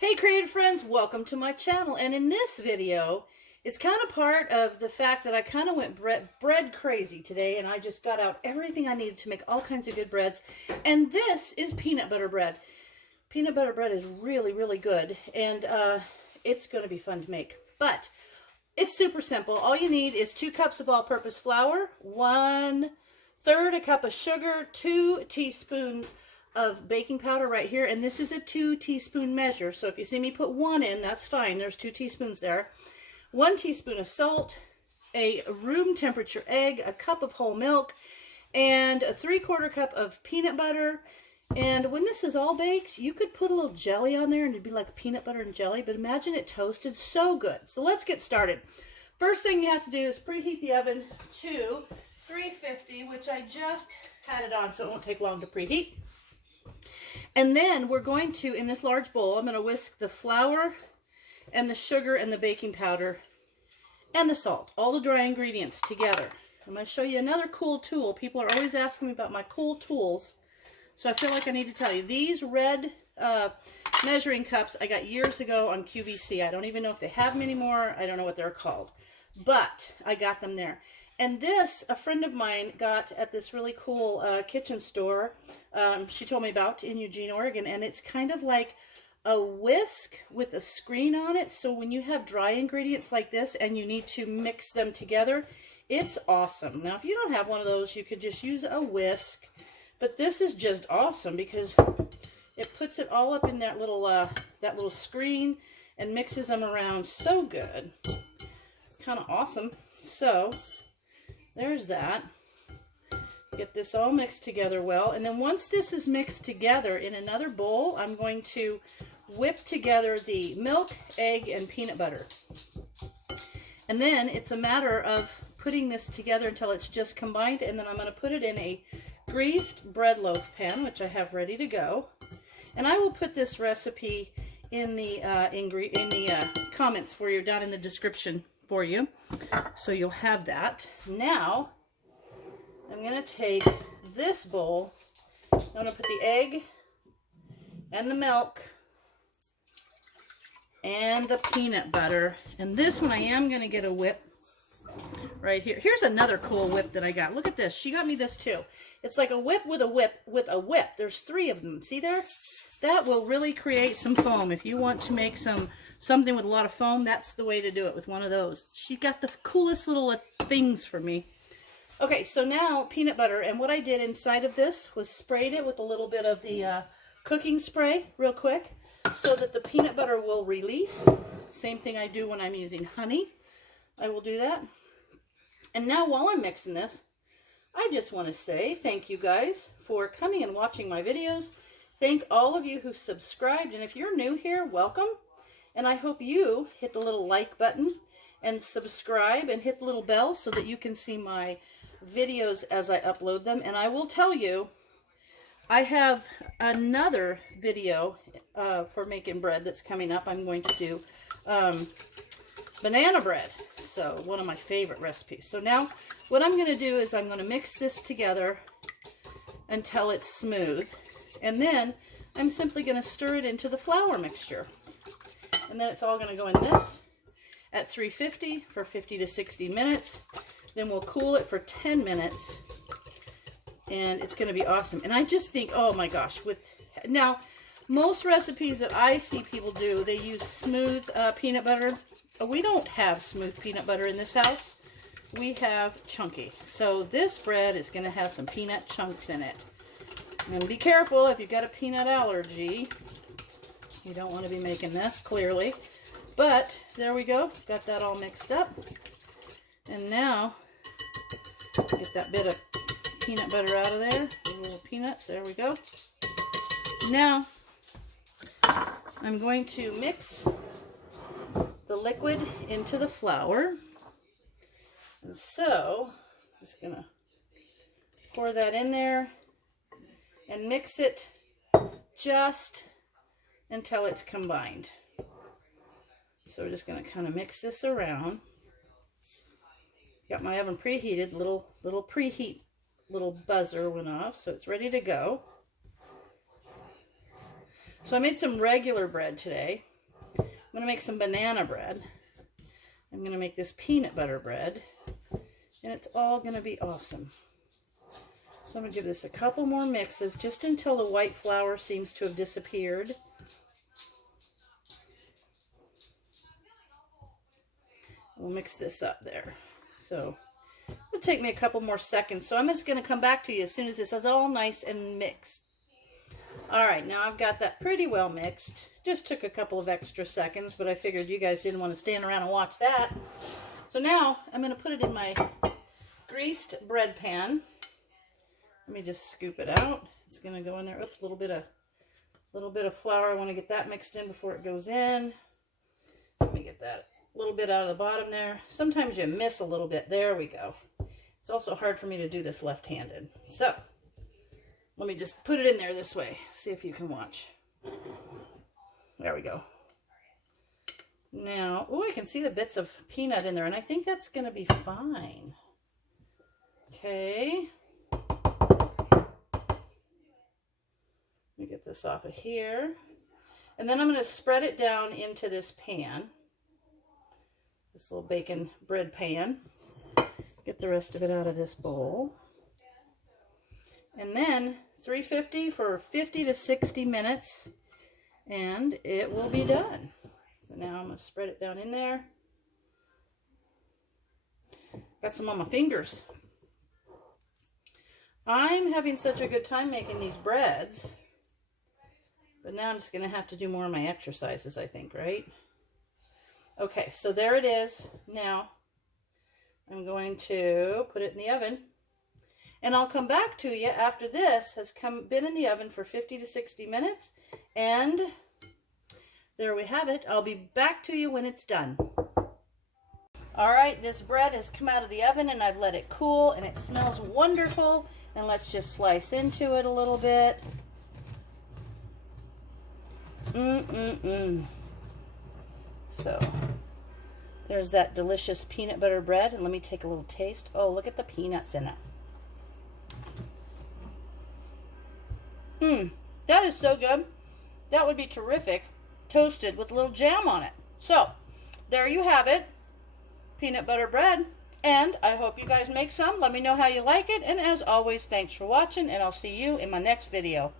Hey creative friends, welcome to my channel, and in this video is kind of part of the fact that I kind of went bread crazy today, and I just got out everything I needed to make all kinds of good breads. And this is peanut butter bread. Peanut butter bread is really, really good, and it's going to be fun to make. But it's super simple. All you need is 2 cups of all-purpose flour, 1/3 a cup of sugar, 2 teaspoons of baking powder right here, and this is a 2 teaspoon measure, so if you see me put 1 in, that's fine. There's 2 teaspoons there. 1 teaspoon of salt, a room temperature egg, a cup of whole milk, and a 3/4 cup of peanut butter. And when this is all baked, you could put a little jelly on there and it'd be like peanut butter and jelly, but imagine it toasted. So good. So let's get started. First thing you have to do is preheat the oven to 350, which I just had it on, so it won't take long to preheat. And then we're going to, in this large bowl, I'm going to whisk the flour and the sugar and the baking powder and the salt, all the dry ingredients together. I'm going to show you another cool tool. People are always asking me about my cool tools, so I feel like I need to tell you. These red measuring cups I got years ago on QVC. I don't even know if they have them anymore. I don't know what they're called, but I got them there. And this, a friend of mine got at this really cool kitchen store she told me about in Eugene, Oregon. And it's kind of like a whisk with a screen on it. So when you have dry ingredients like this and you need to mix them together, it's awesome. Now, if you don't have one of those, you could just use a whisk. But this is just awesome because it puts it all up in that little screen and mixes them around so good. It's kind of awesome. So there's that. Get this all mixed together well. And then once this is mixed together in another bowl, I'm going to whip together the milk, egg, and peanut butter. And then it's a matter of putting this together until it's just combined. And then I'm going to put it in a greased bread loaf pan, which I have ready to go. And I will put this recipe in the comments for you, down in the description for you, so you'll have that. Now I'm going to take this bowl, I'm going to put the egg and the milk and the peanut butter, and this one I am going to get a whip right here. Here's another cool whip that I got. Look at this. She got me this too. It's like a whip with a whip with a whip. There's 3 of them. See there? That will really create some foam. If you want to make something with a lot of foam, that's the way to do it, with one of those. She got the coolest little things for me. Okay, so now peanut butter, and what I did inside of this was sprayed it with a little bit of the cooking spray real quick so that the peanut butter will release. Same thing I do when I'm using honey. I will do that. And now while I'm mixing this, I just want to say thank you guys for coming and watching my videos. Thank all of you who subscribed, and if you're new here, welcome. And I hope you hit the little like button and subscribe and hit the little bell so that you can see my videos as I upload them. And I will tell you, I have another video for making bread that's coming up. I'm going to do banana bread, so one of my favorite recipes. So now what I'm going to do is I'm going to mix this together until it's smooth. And then I'm simply going to stir it into the flour mixture. And then it's all going to go in this at 350 for 50 to 60 minutes. Then we'll cool it for 10 minutes. And it's going to be awesome. And I just think, oh my gosh. Now, most recipes that I see people do, they use smooth peanut butter. We don't have smooth peanut butter in this house. We have chunky. So this bread is going to have some peanut chunks in it. And be careful if you've got a peanut allergy. You don't want to be making this, clearly. But there we go. Got that all mixed up. And now, get that bit of peanut butter out of there. The little peanuts. There we go. Now, I'm going to mix the liquid into the flour. And so, I'm just going to pour that in there and mix it just until it's combined. So we're just going to kind of mix this around. Got my oven preheated, little preheat, little buzzer went off, so it's ready to go. So I made some regular bread today. I'm going to make some banana bread. I'm going to make this peanut butter bread. And it's all going to be awesome. So I'm going to give this a couple more mixes just until the white flour seems to have disappeared. We'll mix this up there. So it'll take me a couple more seconds. So I'm just going to come back to you as soon as this is all nice and mixed. All right, now I've got that pretty well mixed. Just took a couple of extra seconds, but I figured you guys didn't want to stand around and watch that. So now I'm going to put it in my greased bread pan. Let me just scoop it out. It's going to go in there. Oops, a little bit of flour. I want to get that mixed in before it goes in. Let me get that a little bit out of the bottom there. Sometimes you miss a little bit. There we go. It's also hard for me to do this left-handed. So let me just put it in there this way. See if you can watch. There we go. Now, oh, I can see the bits of peanut in there, and I think that's going to be fine. Okay. Let me get this off of here. And then I'm going to spread it down into this pan. This little bacon bread pan. Get the rest of it out of this bowl. And then 350 for 50 to 60 minutes. And it will be done. So now I'm going to spread it down in there. Got some on my fingers. I'm having such a good time making these breads. But now I'm just going to have to do more of my exercises, I think, right? Okay, so there it is. Now I'm going to put it in the oven. And I'll come back to you after this has been in the oven for 50 to 60 minutes. And there we have it. I'll be back to you when it's done. All right, this bread has come out of the oven and I've let it cool and it smells wonderful. And let's just slice into it a little bit. So there's that delicious peanut butter bread. And let me take a little taste. Oh, look at the peanuts in it. That is so good. That would be terrific toasted with a little jam on it. So there you have it, peanut butter bread. And I hope you guys make some. Let me know how you like it. And as always, thanks for watching, and I'll see you in my next video.